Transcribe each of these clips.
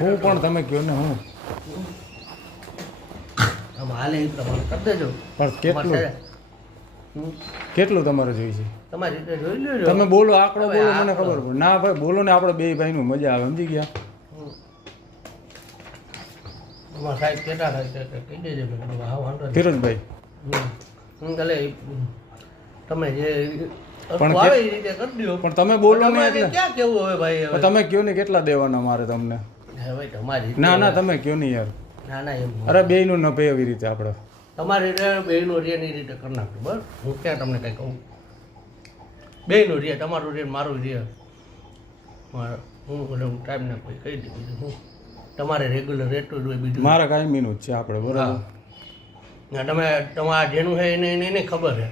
હું પણ તમે કહો ને હું હાલે એ પ્રમાણે કરી દેજો. પણ કેટલું તમારે જોઈએ છે? તમારી રીતે જોઈ લેજો. તમે બોલો, આંકડો બોલો, મને ખબર પડે. ના ભાઈ બોલો ને, આપણે બે ભાઈનું મજા આવે, સમજી ગયા? તમારા સાહેબ કેટલા થાય છે કહી દેજો. હા વાંધો નહીં. ફિરોજભાઈ હું કાલે તમે જે પણ આવે એ રીતે કરી દો. પણ તમે બોલો ને તમારે એટલે ક્યાં કેવું હવે ભાઈ? હવે તમે કયો ને કેટલા દેવાના મારે તમને? હવે તમારી ના ના તમે કયો ને યાર. ના ના એમ અરે બેયનું ન પે એવી રીતે આપણે તમારી રીતે બેયનું રિયાની રીતે કરી નાખજો. બરાબર, હું ક્યાં તમને કંઈ કહું? બેયનું રિયા, તમારું રિયા મારું રિયા. હું ટાઈમ ના કોઈ કહી દીધું. હું તમારે રેગ્યુલર રેટ જ હોય બીજું. મારા કાયમીનું જ છે આપણે, બરાબર. ના તમે તમારા જેનું છે એને ખબર છે.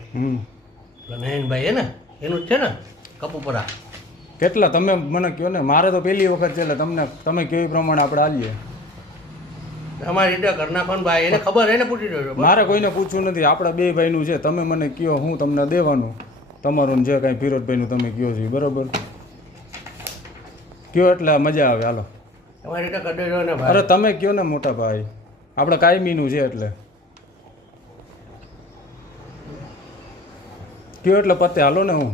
એટલે નયનભાઈ હે ને એનું જ છે ને કપુપરા. કેટલા તમે મને કહો ને, મારે તો પહેલી વખત છે એટલે તમને તમે કહો એ પ્રમાણે આપણે આલીએ. તમારી રીતે કરી નાખવાનું ભાઈ, એને ખબર એને પૂછી દેજો. મારે કોઈને પૂછવું નથી, આપણા બે ભાઈનું છે. તમે મને કહો, હું તમને દેવાનું. તમારું જે કાંઈ ફિરોજભાઈનું તમે કહો છો બરાબર કહો એટલે મજા આવે. હાલો તમારી રીતે કરી દેજો ને ભાઈ. અરે તમે કહો ને મોટા ભાઈ, આપણે કાયમીનું છે એટલે કહો એટલે પતે. હાલો ને હું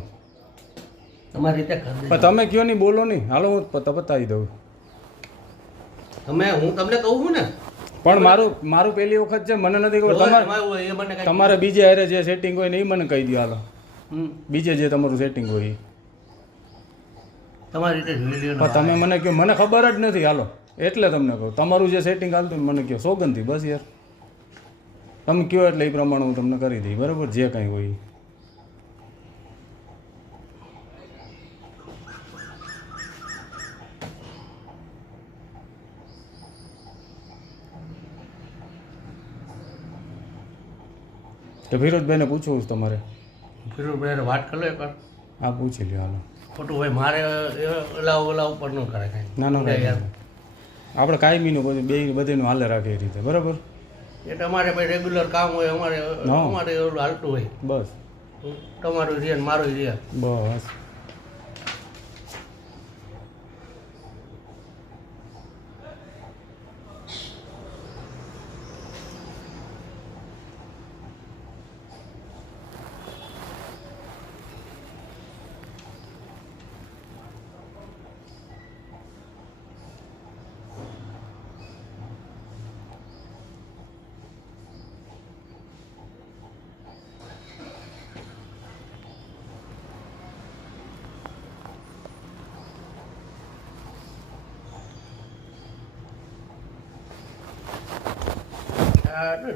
તમારી રીતે કરી દેજો. તમે કહો નહીં, બોલો નહીં. હાલો હું પતાવી દઉં. હું તમને કહું છું ને. પણ મારું પહેલી વખત છે, મને નથી ખબર. તમારે બીજે હારે જે સેટિંગ હોય ને એ મને કહી દો. હાલો બીજે જે તમારું સેટિંગ હોય એ તમારી રીતે જોઈ લ્યો. તમે મને કહો, મને ખબર જ નથી. હાલો એટલે તમને કહું, તમારું જે સેટિંગ હાલતું મને કહો સોગંદથી. બસ યાર તમે કહો એટલે એ પ્રમાણે હું તમને કરી દઈ. બરાબર, જે કાંઈ હોય એ. તો ફિરોજભાઈને પૂછવું છે તમારે? ફિરોજભાઈ વાત કરી લો એકવાર. હા પૂછી લ્યો. હાલો ખોટું ભાઈ મારે ઓલા ઉપર ન કરે કાંઈ. ના ના યાર, આપણે કાયમીનું બધું બે બધીનું હાલે રાખે એ રીતે. બરાબર, એ તમારે ભાઈ રેગ્યુલર કામ હોય, અમારે એવું હાલતું હોય. બસ તમારું રિયા ને મારું રિયા. બસ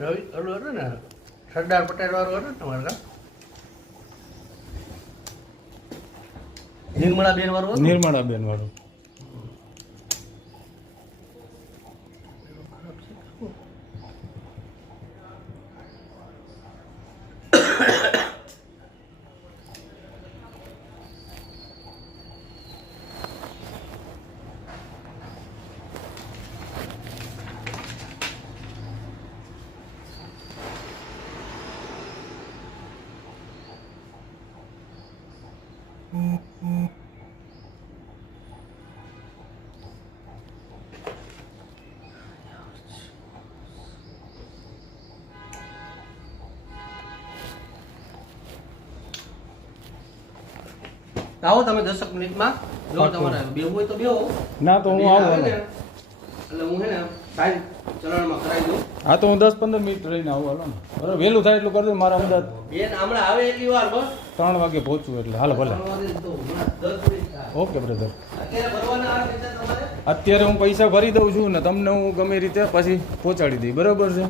રવિ ઓલું હતું ને સરદાર પટેલ વાળું હતું ને તમારે કામ નિર્મળાબેન વાળું હતું. નિર્મળાબેન વાળું. આવો તમે 10 મિનિટમાં. જો તમારે બેવું હોય તો બેવો. ના તો હું આવું. એટલે હું હે ને સાહેબ ચલણમાં કરાવી દઉં. હા તો હું 10-15 મિનિટ રહીને આવું. હાલો ને બરાબર, વહેલું થાય એટલું કરજો. મારા અમદાવાદ બેન હમણાં આવે એટલી વાર બસ 3 વાગે પહોંચવું એટલે. હાલો ભલે. 3 વાગે તો હમણાં 10 મિનિટ થાય. Okay brother. અત્યારે ભરવાના આવે છે તમારે? અત્યારે હું પૈસા ભરી દઉં છું ને તમને હું ગમે રીતે પછી પહોંચાડી દઈ. બરાબર છે?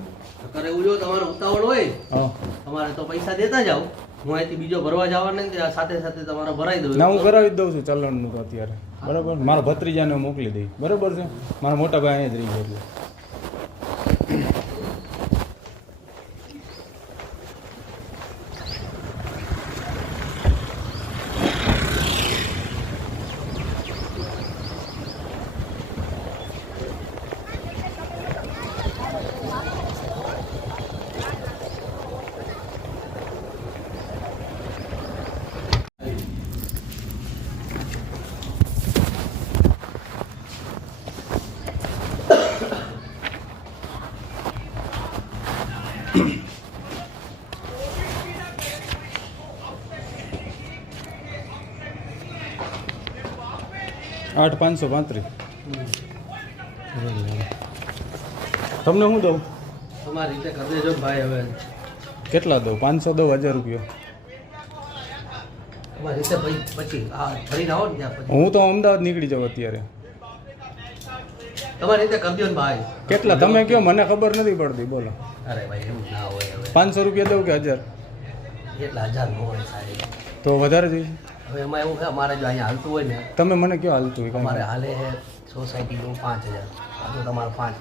કરે એવું જો તમારે ઉતાવળ હોય હા તમારે તો પૈસા દેતા જાઓ. હું અહીંથી બીજો ભરવા જવાના નથી, આ સાથે સાથે તમારે ભરાઈ દઉં. ના હું કરાવી જ દઉં છું ચલણનું તો અત્યારે. બરાબર, મારા ભત્રીજાને મોકલી દઈ. બરાબર છે? મારા મોટા ભાઈ અહીંયા જ રહી ગયા એટલે. 8,535. તમને શું દઉં? તમારી રીતે કરી દેજો ને ભાઈ. હવે કેટલા દઉં? 500 દઉં? 1000 રૂપિયા? તમારી રીતે ભાઈ પછી ફરીને આવો ને ત્યાં પછી હું તો અમદાવાદ નીકળી જાઉં અત્યારે. તમારી રીતે કરી દો ને ભાઈ. કેટલા તમે કહો, મને ખબર નથી પડતી. બોલો. અરે ભાઈ એવું ના હોય. હવે 500 રૂપિયા દઉં કે 1000? એટલા 1000 ન હોય સાહેબ. તો વધારે જોઈએ? હવે એમાં એવું છે, અમારે જો અહીંયા હાલતું હોય ને, તમે મને કયો હાલતું હોય અમારે કાંઈ? હાલે છે સોસાયટીનું 5000. આ તો તમારે 5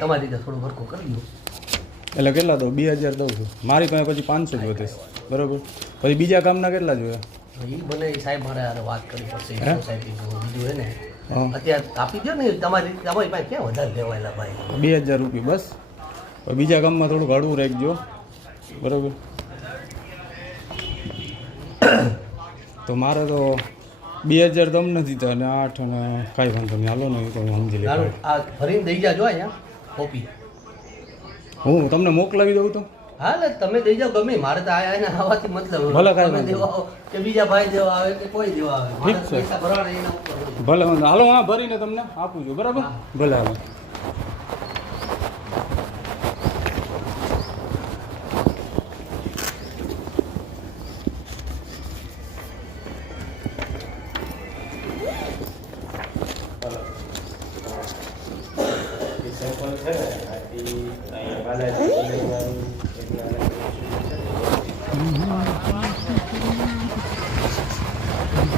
તમારી રીતે થોડું ફરકું કરી દો. એટલે કેટલા દઉં? 2000 દઉં છું. મારી પાસે પછી 500 જ વધે છે. બરોબર. પછી બીજા કામના કેટલા જોઈએ? એ બને એ સાહેબ મારે હારે વાત કરવી પડશે. હે? સોસાયટીનું બીજું હોય ને હા. અત્યારે આપી દો ને. તમારી પાસે ક્યાં વધારે લેવાયેલા ભાઈ? 2000 રૂપિયા બસ. હવે બીજા કામમાં થોડુંક હળવું રાખજો. બરોબર. તો મારે તો 2000 તમને દીધા અને 8 અને કાંઈ વાંધો નહીં. હાલો ને, એ તો હું સમજી લઈશ. સારું, આ ભરીને દઈ જાજો અહીંયા કોપી. હું તમને મોકલાવી દઉં તો? હા ને તમે દઈ જાઓ ગમે. મારે તો આયા આવવાથી મતલબ ભલે કાંઈ તમે વાંધો દેવા આવો કે બીજા ભાઈ દેવા આવે કે કોઈ દેવા આવે, મારે ઠીક છે. પૈસા ભરવાના એના ઉપર હોય. ભલે વાંધો. હાલો, હા ભરીને તમને આપું છું. બરાબર. હા. ભલે હાલો.